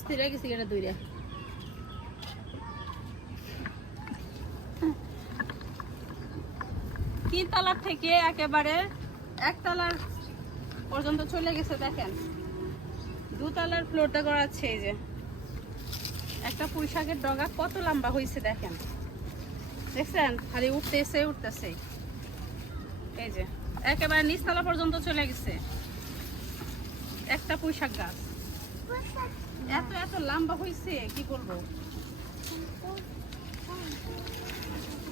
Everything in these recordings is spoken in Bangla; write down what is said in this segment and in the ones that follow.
অস্থির হয়ে গেছি এটা দুইটা তিন তলার থেকে একেবারে এক তলার পর্যন্ত চলে গেছে দেখেন। দুতলার ফ্লোরটা করাচ্ছে এই যে। একটা পুঁইশাকের ডগা কত লম্বা হয়েছে দেখেন। দেখছেন? খালি উঠতেছে উঠতেছে। এই যে, একেবারে নিচতলা পর্যন্ত চলে গেছে। একটা পুঁইশাক গাছ। এত এত লম্বা হয়েছে কি করব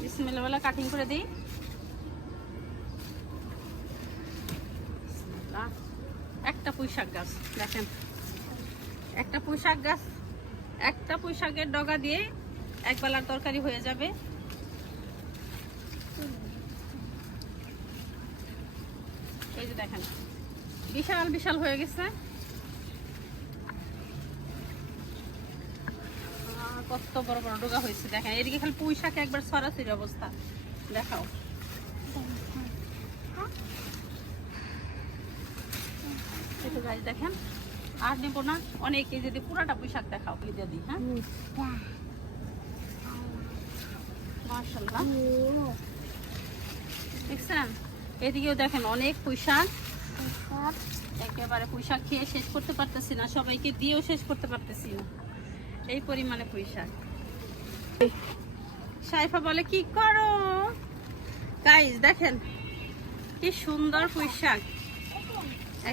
বিসমিল্লাহ কাটিং করে দিই। একটা পুঁইশাক গাছ, দেখেন। একটা পুঁইশাক গাছ, একটা পুঁইশাকের ডগা দিয়ে এক বেলার তরকারি হয়ে যাবে। এই যে দেখেন, বিশাল বিশাল হয়ে গেছে। কত বড় বড় ডোগা হয়েছে দেখেন। এদিকে খালি পুঁই শাক একবার সরাসরি অবস্থা। দেখাও। একটু গাছ দেখেন। আর নেব না। অনেক এই যদি পুরাটা পুঁই শাক দেখাও এই হ্যাঁ? মার্শাল্লাহ দেখছেন? এদিকেও দেখেন অনেক পুঁই শাক একেবারে পুঁই শাক খেয়ে শেষ করতে পারতেছি না। সবাইকে দিয়েও শেষ করতে পারতেছি না। এই পরিমাণে শাক সাইফা বলে, কি করো? গাইজ দেখেন, কি সুন্দর পুঁই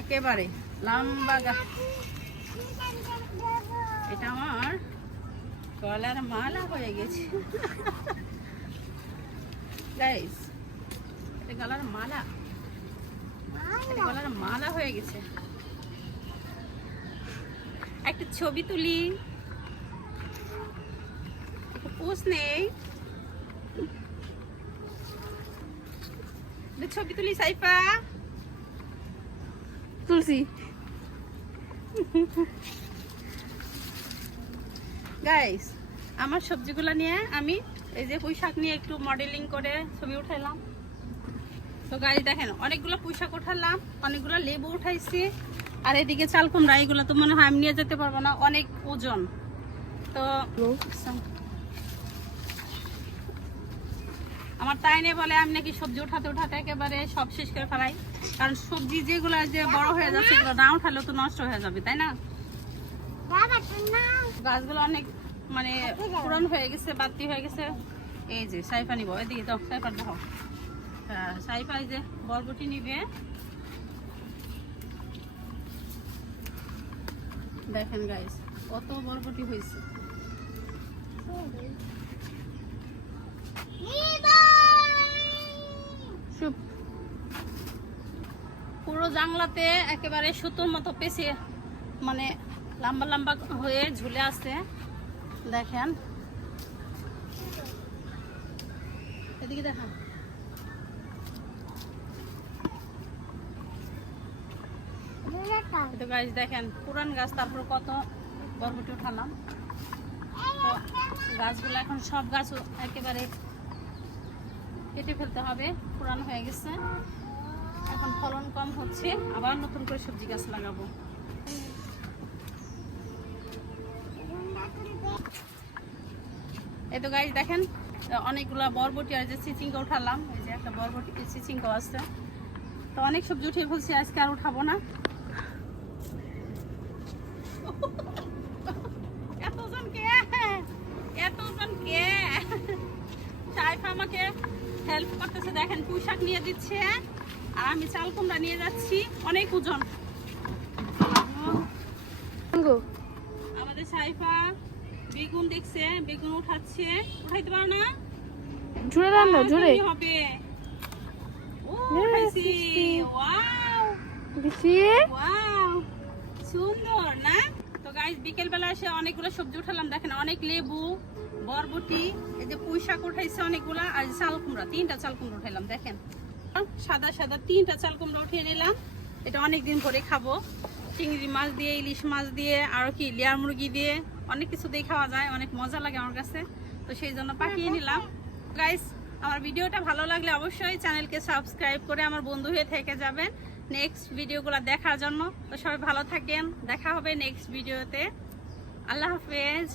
একেবারে লম্বা গাছ এটা আমার গলার মালা হয়ে গেছে। গাইজ এটা গলার মালা। গলার মালা হয়ে গেছে। একটা ছবি তুলি। পোজ নেই ছবি তুলি সাইফা তুলসি। গাইস আমার সবজিগুলো নিয়ে আমি এই যে পুঁই শাক নিয়ে একটু মডেলিং করে ছবি উঠাইলাম। তো গাড়ি দেখেন অনেকগুলো পুঁই শাক উঠালাম অনেকগুলো লেবু উঠাইছি। আর এদিকে চাল কুমড়া এগুলো তো মনে হয় আমি নিয়ে যেতে পারব না অনেক ওজন। তো আমার তাই নিয়ে বলে আমি নাকি সবজি উঠাতে উঠাতে একেবারে সব শেষ করে ফেলাই। কারণ সবজি যেগুলো যে বড় হয়ে যাচ্ছে এগুলো না উঠালেও তো নষ্ট হয়ে যাবে তাই না? গাছগুলো অনেক মানে পুরন হয়ে গেছে বাতি হয়ে গেছে। এই যে সাইফা নিব এদিকে তো সাইফা দেখো সাইফা এই যে বরবটি নিবে। দেখেন গাইস কত বরবটি হয়েছে। পুরো জাংলাতে একেবারে সুতোর মতো পেঁচিয়ে মানে লম্বা লম্বা হয়ে ঝুলে আছে। দেখেন। এদিকে গাছ দেখেন, পুরান গাছ, তারপর কত বরবটি উঠালাম গাছগুলো এখন সব গাছ একেবারে কেটে ফেলতে হবে, পুরান হয়ে গেছে। এখন ফলন কম হচ্ছে, আবার নতুন করে সবজি গাছ লাগাবো। এই তো গাছ দেখেন, অনেকগুলা বরবটি আর যে চিচিঙ্গা উঠালাম, এই যে একটা বরবটি চিচিঙ্গা আছে। তো অনেক সবজি উঠিয়ে ফেলছি, আজকে আর উঠাবো না এতজন কে এতজন কে সাইফা আমাকে হেল্প করতেছে দেখেন পুঁই শাক নিয়ে দিচ্ছে আর আমি চাল কুমড়া নিয়ে যাচ্ছি। অনেক ওজন। আমাদের সাইফা বেগুন দেখছে বেগুন উঠাচ্ছে। উঠাইতে পারো না? জুড়ে দেন না জুড়ে হবে। ও উঠাইছি। ওয়াও। দিছি। ওয়াও সুন্দর না? তো গাইস বিকেল বেলা এসে অনেকগুলো সবজি উঠালাম। দেখেন অনেক লেবু বরবটি, এই যে পুঁই শাক উঠাইছে অনেকগুলা, আর চাল কুমড়া, তিনটা চাল কুমড়া উঠাইলাম, দেখেন। সাদা সাদা তিনটা চাল কুমড়া উঠিয়ে নিলাম। এটা অনেক দিন পরে খাব। চিংড়ি মাছ দিয়ে, ইলিশ মাছ দিয়ে, আর কি, লেয়ার মুরগি দিয়ে, অনেক কিছু দিয়ে খাওয়া যায়, অনেক মজা লাগে আমার কাছে। তো সেই জন্য পাঠিয়ে নিলাম। গাইস আমার ভিডিওটা ভালো লাগলে অবশ্যই চ্যানেলকে সাবস্ক্রাইব করে আমার বন্ধু হয়ে থেকে যাবেন নেক্সট ভিডিওগুলো দেখার জন্য। তো সবাই ভালো থাকেন। দেখা হবে নেক্সট ভিডিওতে। আল্লাহ হাফেজ।